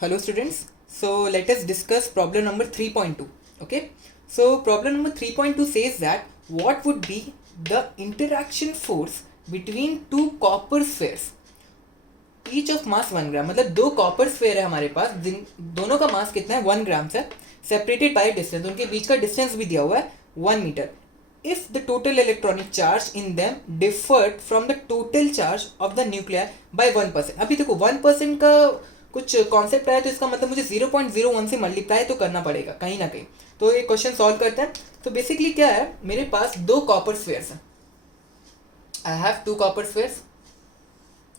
Hello students, so let us discuss problem number 3.2. Okay, so problem number 3.2 says that what would be the interaction force between two copper spheres each of mass 1 ग्राम. मतलब दो copper sphere है हमारे पास, जिन दोनों का मास कितना है 1 ग्राम से, separated by distance. उनके बीच का डिस्टेंस भी दिया हुआ है 1 metre. If the total electronic charge in them differed from the total charge of the nuclear by 1%. अभी देखो 1% का कुछ कॉन्सेप्ट आया तो इसका मतलब मुझे 0.01 से मल्टीप्लाई तो करना पड़ेगा कहीं ना कहीं. तो ये क्वेश्चन सॉल्व करते हैं. तो बेसिकली क्या है, मेरे पास दो कॉपर स्फेयर्स हैं. I have two copper spheres.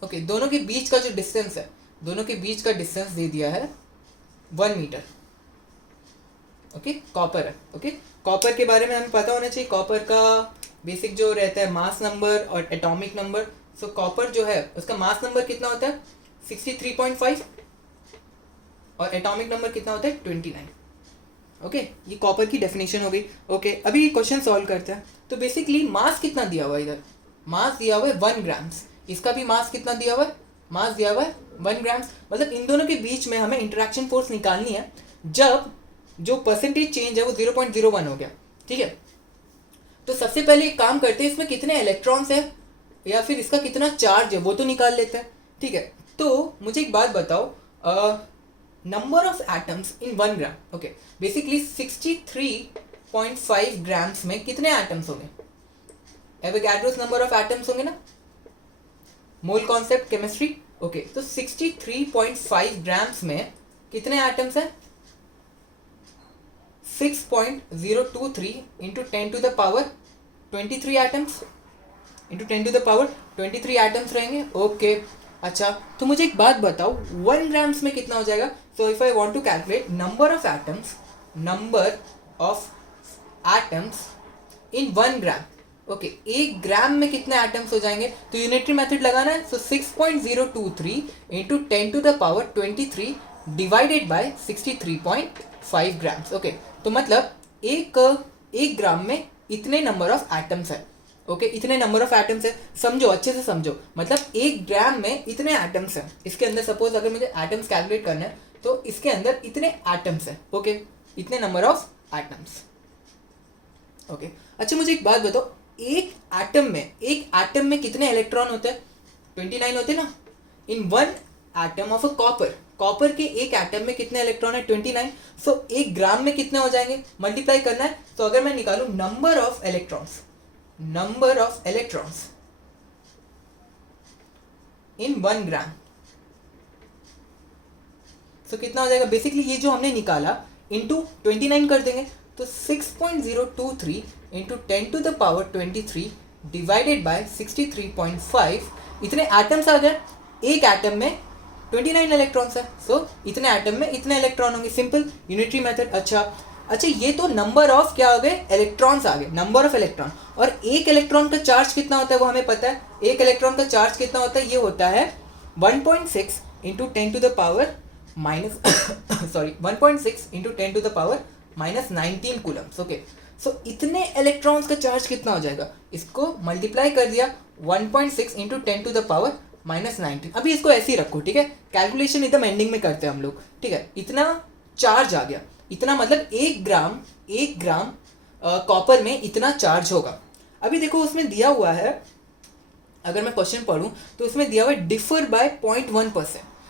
Okay, दोनों के बीच का जो डिस्टेंस है, दोनों के बीच का डिस्टेंस दे दिया है 1 मीटर. ओके, कॉपर है. ओके, कॉपर के बारे में हमें पता होना चाहिए. कॉपर का बेसिक जो रहता है मास नंबर और एटॉमिक नंबर. सो कॉपर जो है उसका मास नंबर कितना होता है 63.5 और एटॉमिक नंबर कितना होता है 29. ओके, ये कॉपर की डेफिनेशन हो गई. ओके, अभी ये क्वेश्चन सॉल्व करते हैं. तो बेसिकली मास कितना दिया हुआ है, इधर मास दिया हुआ है 1 ग्राम्स. इसका भी मास कितना दिया हुआ है, मास दिया हुआ है 1 ग्राम्स. मतलब इन दोनों के बीच में हमें इंटरेक्शन फोर्स निकालनी है जब जो परसेंटेज चेंज है वो 0.01 हो गया. ठीक है, तो सबसे पहले एक काम करते हैं, इसमें कितने इलेक्ट्रॉन्स है या फिर इसका कितना चार्ज है वो तो निकाल लेते हैं. ठीक है, तो मुझे एक बात बताओ, number of atoms in 1 gram. Okay, basically 63.5 grams में कितने एटम्स होंगे. एवोगाड्रोस नंबर ऑफ एटम्स होंगे ना, मोल कॉन्सेप्ट केमिस्ट्री. ओके, तो 63.5 ग्राम्स में कितने एटम्स हैं 6.023 into 10 to the power 23 atoms. Into 10 to the power 23 atoms रहेंगे. ओके, अच्छा तो मुझे एक बात बताओ 1 ग्राम्स में कितना हो जाएगा. So if I want to calculate number of atoms in 1 gram. Okay, 1 gram में कितने एटम्स हो जाएंगे, तो यूनिटरी मेथड लगाना है. So 6.023 into 10 to the power 23 divided by 63.5 grams. Okay, तो मतलब एक ग्राम में इतने नंबर ऑफ एटम्स है. ओके, इतने नंबर ऑफ एटम्स है. समझो, अच्छे से समझो. मतलब 1 ग्राम में इतने एटम्स हैं. इसके अंदर सपोज अगर मुझे एटम्स कैलकुलेट करना है तो इसके अंदर इतने एटम्स हैं. ओके, इतने नंबर ऑफ एटम्स. ओके, अच्छा मुझे एक बात बताओ, एक एटम में कितने इलेक्ट्रॉन होते हैं 29 होते हैं ना. इन 1 एटम ऑफ अ कॉपर के एक एटम में कितने इलेक्ट्रॉन है 29. सो 1 ग्राम में कितने हो जाएंगे, मल्टीप्लाई करना है. तो अगर मैं निकालूं नंबर ऑफ इलेक्ट्रॉन्स इन 1 ग्राम, सो कितना हो जाएगा. बेसिकली ये जो हमने निकाला इंटू 29 कर देंगे तो 6.023 into 10 to the power 23 divided by 63.5 इतने एटम्स आ गए. एक एटम में 29 इलेक्ट्रॉन्स है. सो इतने एटम में इतने इलेक्ट्रॉन होंगे. Simple unitary method. अच्छा ये तो नंबर ऑफ क्या हो गए, इलेक्ट्रॉन्स आ गए, नंबर ऑफ इलेक्ट्रॉन. और एक इलेक्ट्रॉन का चार्ज कितना होता है वो हमें पता है. एक इलेक्ट्रॉन का चार्ज कितना होता है, ये होता है 1.6 into 10 to the power minus 1.6 into 10 to the power minus 19 coulombs. Okay, so इतने इलेक्ट्रॉन्स का चार्ज कितना हो जाएगा, इसको मल्टीप्लाई कर दिया 1.6 into 10 to the power minus 19. अभी इसको ऐसे ही रखो. ठीक है, कैलकुलेशन एकदम एंडिंग में करते हैं हम लोग. ठीक है, इतना चार्ज आ गया. इतना मतलब 1 ग्राम कॉपर में इतना चार्ज होगा. अभी देखो उसमें दिया हुआ है, अगर मैं क्वेश्चन पढ़ूं तो उसमें दिया हुआ है डिफर बाय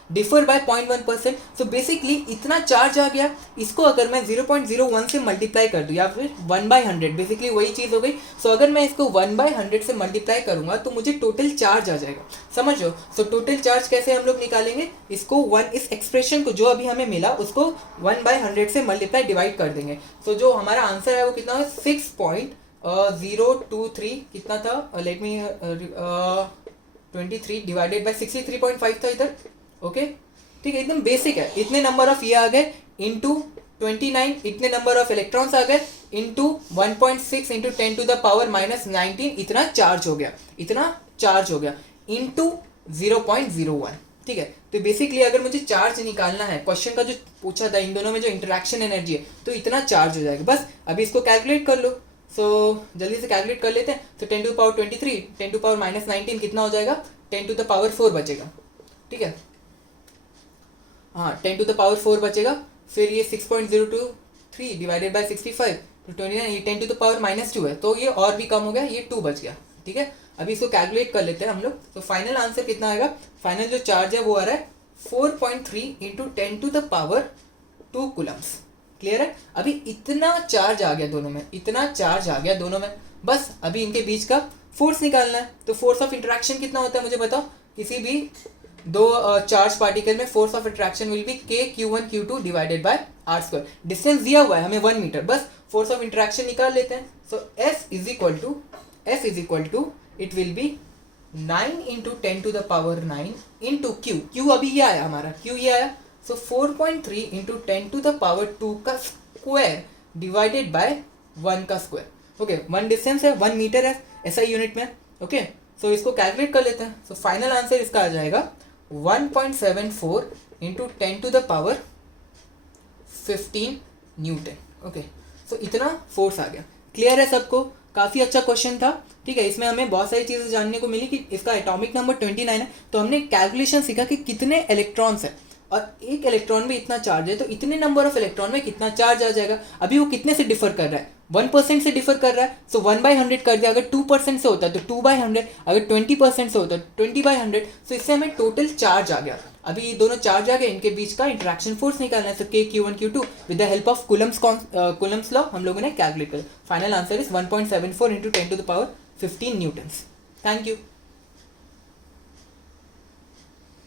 0.1%. सो बेसिकली इतना चार्ज आ गया. इसको अगर मैं 0.01 से मल्टीप्लाई कर दूं या फिर 1/100, बेसिकली वही चीज़ हो गई. सो अगर मैं इसको 1/100 से मल्टीप्लाई करूंगा तो मुझे टोटल चार्ज आ जाएगा. समझ लो. सो टोटल चार्ज कैसे हम लोग निकालेंगे, इसको इस एक्सप्रेशन को जो अभी हमें मिला उसको 1/100 से मल्टीप्लाई डिवाइड कर देंगे. सो जो हमारा आंसर है वो कितना है 6.023 कितना था, लेट मी 23 डिवाइडेड बाय 63.5 था इधर. ओके, ठीक है, एकदम बेसिक है. इतने नंबर ऑफ ये आ गए इंटू 29, इतने नंबर ऑफ इलेक्ट्रॉन्स आ गए into 1.6 into 10 to the power minus 19 इतना चार्ज हो गया इंटू 0.01. ठीक है, तो बेसिकली अगर मुझे चार्ज निकालना है, क्वेश्चन का जो पूछा था इन दोनों में जो इंटरेक्शन एनर्जी है, तो इतना चार्ज हो जाएगा. बस अभी इसको कैलकुलेट कर लो. सो जल्दी से कैलकुलेट कर लेते हैं. तो 10 to power 23 10 to power minus 19 कितना हो जाएगा 10 टू द पावर 4 बचेगा. ठीक है, हाँ 10 टू द पावर 4 बचेगा, फिर ये 6.023 डिवाइडेड बाय 65 तो 29, ये 10 टू द पावर -2 है, तो ये और भी कम हो गया, ये 2 बच गया। ठीक है, अभी इसको कैलकुलेट कर लेते हैं हम लोग। तो फाइनल आंसर कितना आएगा, फाइनल जो चार्ज है वो आ रहा है 4.3 into 10 to the power 2 coulombs. Clear है, अभी इतना चार्ज आ गया दोनों में, इतना चार्ज आ गया दोनों में, बस अभी इनके बीच का फोर्स निकालना है। तो फोर्स ऑफ इंटरेक्शन कितना होता है मुझे बताओ, किसी भी दो चार्ज पार्टिकल में force of interaction will be K Q1 Q2 divided by R square. Distance दिया हुआ है हमें 1 मीटर, बस फोर्स ऑफ इंटरेक्शन निकाल लेते हैं। So F is equal to it will be 9 into 10 to the power 9 into Q अभी ये आया हमारा, Q ये आया, so 4.3 into 10 to the power 2 का स्क्वायर डिवाइडेड बाय 1 का स्क्वायर। ओके, 1 डिस्टेंस है, 1 मीटर है ऐसा यूनिट में। ओके, सो इसको कैलकुलेट कर लेते हैं। सो फाइनल आंसर इसका आ जाएगा 1.74 into 10 to the power 15 newton. Okay, so इतना फोर्स आ गया। क्लियर है सबको, काफ़ी अच्छा क्वेश्चन था। ठीक है, इसमें हमें बहुत सारी चीज़ें जानने को मिली कि इसका एटॉमिक नंबर 29 है, तो हमने कैलकुलेशन सीखा कि कितने इलेक्ट्रॉन्स है और एक इलेक्ट्रॉन में इतना चार्ज है, तो इतने नंबर ऑफ इलेक्ट्रॉन में कितना चार्ज आ जाएगा। अभी वो कितने से डिफर कर रहा है, 1% से डिफर कर रहा है, सो 1/100 कर दिया। अगर 2% से होता है तो 2/100, अगर 20% से होता है तो 20/100। सो इससे हमें टोटल चार्ज आ गया। अभी ये दोनों चार्ज आ गए, इनके बीच का इंटरेक्शन फोर्स निकालना है। सो K Q1 Q2 with the help of Coulomb's law हम लोगों ने कैलकुलेट कर। Final answer is 1.74 into 10 to the power 15 newtons. Thank you.